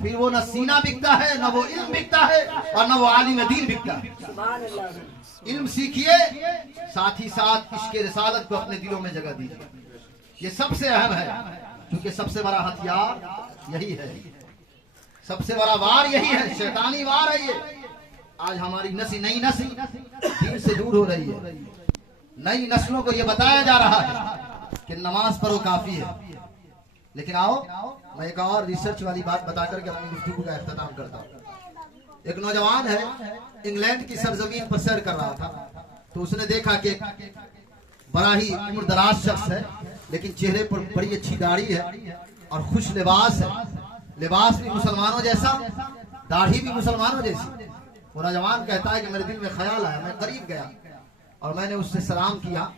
फिर वो न सीना बिकता है, न वो इल्म बिकता है, और न वो आलिम दीन बिकता है। इल्म सीखिए, साथ ही साथ इश्क़ रिसालत को अपने दिलों में जगह दीजिए। ये सबसे अहम है, क्योंकि सबसे बड़ा हथियार यही है, सबसे बड़ा वार यही है, शैतानी वार है ये। आज हमारी नई नस्ल दीन से दूर हो रही है। नई नस्लों को ये बताया जा रहा है कि नमाज पढ़ो काफी है। लेकिन आओ, मैं एक और रिसर्च वाली बात बताकर के अपनी गुफ्तगू का अख्ताम करता हूँ। एक नौजवान है, इंग्लैंड की सरजमीन पर सैर कर रहा था, तो उसने देखा कि बड़ा ही उम्र दराज शख्स है, लेकिन चेहरे पर बड़ी अच्छी दाढ़ी है और खुश लिबास है। लिबास भी मुसलमानों जैसा, दाढ़ी भी मुसलमानों जैसी। वो नौजवान कहता है कि मेरे दिल में ख्याल आया, मैं करीब गया और मैंने उससे सलाम किया।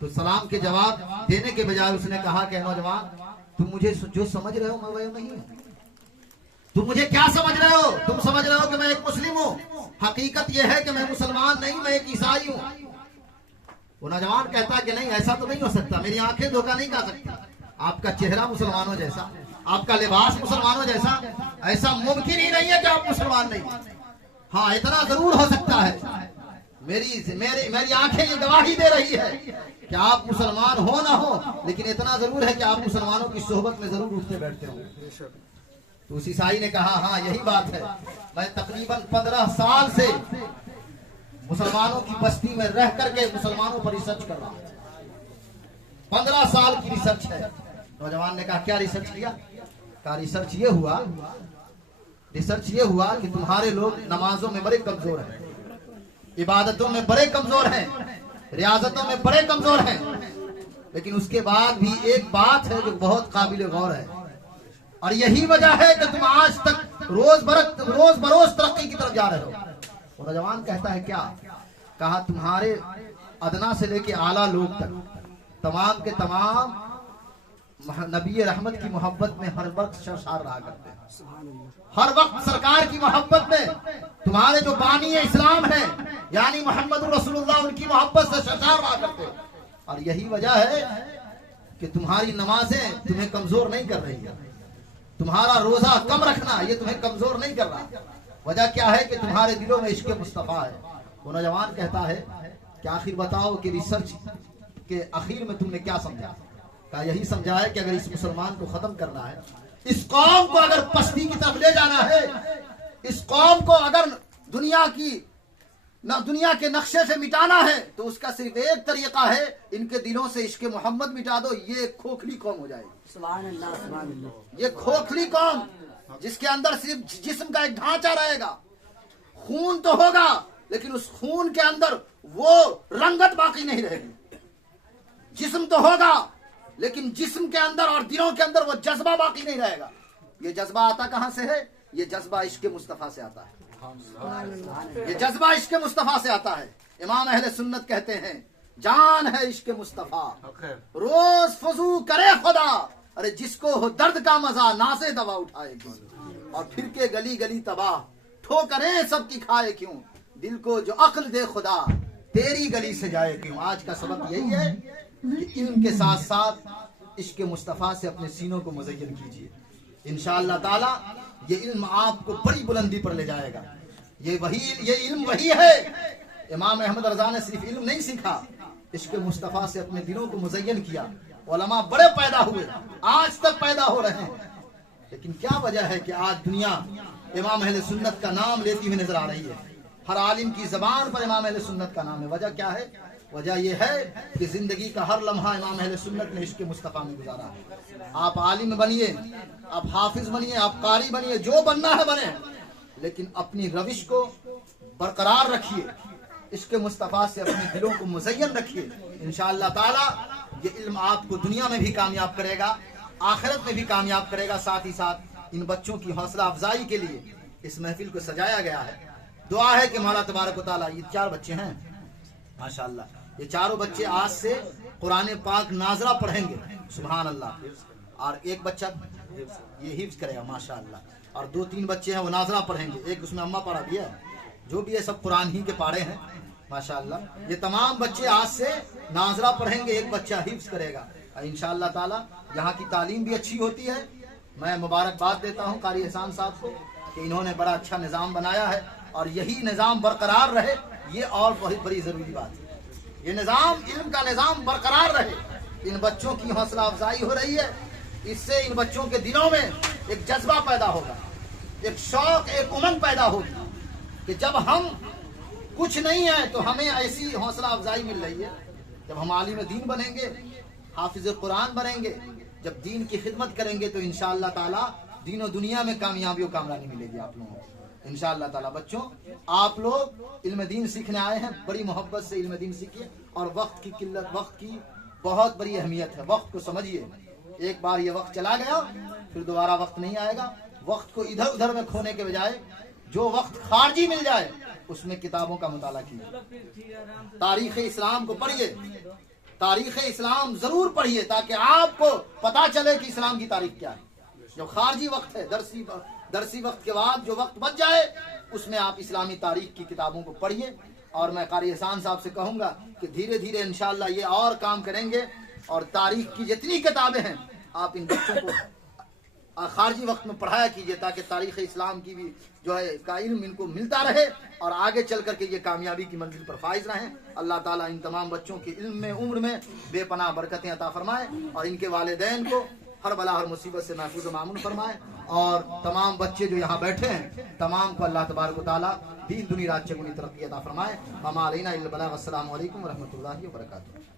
तो सलाम के जवाब देने के बजाय उसने कहा कि नौजवान, तुम मुझे जो समझ रहे हो मैं वह नहीं हूँ। तुम मुझे क्या समझ रहे हो? तुम समझ रहे हो कि मैं एक मुस्लिम हूँ। हकीकत यह है कि मैं मुसलमान नहीं, मैं एक ईसाई हूँ। वो नौजवान कहता है कि नहीं, ऐसा तो नहीं हो सकता, मेरी आंखें धोखा नहीं खा सकती। आपका चेहरा मुसलमानों जैसा, आपका लिबास मुसलमानों जैसा, ऐसा मुमकिन ही नहीं है कि आप मुसलमान नहीं। हाँ, इतना जरूर हो सकता है, मेरी आंखें ये गवाही दे रही है कि आप मुसलमान हो ना हो, लेकिन इतना जरूर है कि आप मुसलमानों की सोहबत में जरूर उठते बैठते हो। तो उस ईसाई ने कहा, हाँ यही बात है, मैं तकरीबन 15 साल से मुसलमानों की बस्ती में रह करके मुसलमानों पर रिसर्च कर रहा हूँ। 15 साल की रिसर्च है। नौजवान ने कहा, क्या रिसर्च किया? कहा, रिसर्च ये हुआ कि तुम्हारे लोग नमाजों में बड़े कमजोर हैं, इबादतों में बड़े कमजोर हैं, रियाजतों में बड़े कमजोर हैं। लेकिन उसके बाद भी एक बात है जो बहुत काबिल गौर है, और यही वजह है कि तुम आज तक रोज बरोज तरक्की की तरफ जा रहे हो। वो नौजवान कहता है, क्या? कहा, तुम्हारे अदना से लेके आला लोग तक तमाम के तमाम नबी रहमत की मोहब्बत में हर वक्त सरशार रहा करते हैं। हर वक्त सरकार की मोहब्बत में तुम्हारे जो बानी इस्लाम है यानी मोहम्मद रसूलुल्लाह, उनकी मोहब्बत से सरशार रहा करते हैं। और यही वजह है कि तुम्हारी नमाजें तुम्हें कमजोर नहीं कर रही है, तुम्हारा रोजा कम रखना ये तुम्हें कमजोर नहीं कर रहा। वजह क्या है कि तुम्हारे दिलों में इश्क़ मुस्तफा है। वो नौजवान कहता है कि आखिर बताओ कि रिसर्च के आखिर में तुमने क्या समझा? कहा, यही समझा है कि अगर इस मुसलमान को खत्म करना है, इस कौम को अगर पस्ती की तरफ ले जाना है, इस कौम को अगर दुनिया के नक्शे से मिटाना है, तो उसका सिर्फ एक तरीका है, इनके दिलों से इश्क़ मोहम्मद मिटा दो, ये खोखली कौम हो जाएगी। सुभान अल्लाह, सुभान अल्लाह। ये खोखली कौम जिसके अंदर सिर्फ जिस्म का एक ढांचा रहेगा, खून तो होगा लेकिन उस खून के अंदर वो रंगत बाकी नहीं रहेगी। जिस्म तो होगा लेकिन जिस्म के अंदर और दिलों के अंदर वो जज्बा बाकी नहीं रहेगा। ये जज्बा आता कहां से है? ये जज्बा इश्क़ मुस्तफा से आता है। ये जज्बा इश्क़ मुस्तफा से आता है। इमाम अहले सुन्नत कहते हैं, जान है इश्क़ मुस्तफा, रोज फजू करे खुदा, अरे जिसको हो दर्द का मजा नासे दवा उठाएगी, और फिर के गली गली तबाह ठोकरें सबकी खाए क्यों, दिल को जो अक्ल दे खुदा तेरी गली से जाए क्यों। आज का सबक यही है कि इल्म के साथ साथ इश्क़ मुस्तफा से अपने सीनों को मुज़य्यन कीजिए। इंशाअल्लाह ताला ये इल्म आपको बड़ी बुलंदी पर ले जाएगा। ये इल्म वही है। इमाम अहमद रज़ा ने सिर्फ इल्म नहीं सीखा, इश्क़ मुस्तफा से अपने दिलों को मुज़य्यन किया। उलमा बड़े पैदा हुए, आज तक पैदा हो रहे हैं, लेकिन क्या वजह है कि आज दुनिया इमाम अहले सुन्नत का नाम लेती हुई नजर आ रही है। हर आलिम की जबान पर इमाम अहले सुन्नत का नाम है। वजह क्या है? वजह यह है कि जिंदगी का हर लम्हा इमाम अहले सुन्नत ने इश्क़ मुस्तफा में गुजारा है। आप आलिम बनिए, आप हाफिज बनिए, आप कारी बनिए, जो बनना है बने, लेकिन अपनी रविश को बरकरार रखिए, इश्क़ मुस्तफा से अपने दिलों को मुज़य्यन रखिए। इंशाअल्लाह ताला ये इल्म आपको दुनिया में भी कामयाब करेगा, आखिरत में भी कामयाब करेगा। साथ ही साथ इन बच्चों की हौसला अफजाई के लिए इस महफिल को सजाया गया है। दुआ है कि मौला तबारक व तआला, ये 4 बच्चे हैं माशाअल्लाह, ये चारों बच्चे आज से कुरान पाक नाजरा पढ़ेंगे, सुभान अल्लाह। और एक बच्चा ये हिफ्ज करेगा माशाअल्लाह, और 2-3 बच्चे हैं वो नाजरा पढ़ेंगे, एक उसमें अम्मा पढ़ा भी है, जो भी है सब कुरान ही के पाड़े हैं माशाअल्लाह। ये तमाम बच्चे आज से नाजरा पढ़ेंगे, एक बच्चा हिफ्ज करेगा। इंशाअल्लाह ताला यहाँ की तालीम भी अच्छी होती है, मैं मुबारकबाद देता हूँ कारी एहसान साहब को कि इन्होंने बड़ा अच्छा निज़ाम बनाया है और यही निज़ाम बरकरार रहे, ये और बहुत बड़ी ज़रूरी बात है। ये निज़ाम, इल्म का निज़ाम बरकरार रहे। इन बच्चों की हौसला अफजाई हो रही है, इससे इन बच्चों के दिलों में एक जज्बा पैदा होगा, एक शौक, एक उमंग पैदा होगी कि जब हम कुछ नहीं है तो हमें ऐसी हौसला अफजाई मिल रही है। जब हम आलिम दीन बनेंगे, हाफिज कुरान बनेंगे, जब दीन की खिदमत करेंगे तो इंशाअल्लाह ताला दीन और दुनिया में कामयाबी और कामरानी मिलेगी आप लोगों को इंशाअल्लाह ताला। बच्चों, आप लोग इल्म दीन सीखने आए हैं, बड़ी मोहब्बत से इल्म दीन सीखिए और वक्त की किल्लत, वक्त की बहुत बड़ी अहमियत है। वक्त को समझिए, एक बार ये वक्त चला गया फिर दोबारा वक्त नहीं आएगा। वक्त को इधर उधर में खोने के बजाय जो वक्त खारजी मिल जाए उसमें किताबों का मुताला कीजिए, तारीख इस्लाम को पढ़िए, तारीख इस्लाम जरूर पढ़िए ताकि आपको पता चले कि इस्लाम की तारीख क्या है। जो खारजी वक्त है, दरसी वक्त के बाद जो वक्त बच जाए उसमें आप इस्लामी तारीख की किताबों को पढ़िए। और मैं कारी एहसान साहब से कहूँगा कि धीरे धीरे इंशाअल्लाह ये और काम करेंगे और तारीख की जितनी किताबें हैं आप इन बच्चों को खारजी वक्त में पढ़ाया कीजिए ताकि तारीख़ इस्लाम की भी जो है का इल्म इनको मिलता रहे और आगे चल करके ये कामयाबी की मंजिल पर फाइज रहें। अल्लाह ताला इन तमाम बच्चों की इल्म में, उम्र में बेपनाह बरकतें अता फरमाए और इनके वालिदैन को हर बला हर मुसीबत से महफूज मामून फरमाए। और तमाम बच्चे जो यहाँ बैठे हैं तमाम को अल्लाह तबारक व तआला दीन दुनिया राज्य गुनी तरक्की अता फरमाए। हमा अलैना इल्ला बलाग। अस्सलामु अलैकुम व रहमतुल्लाहि व बरकातुहू।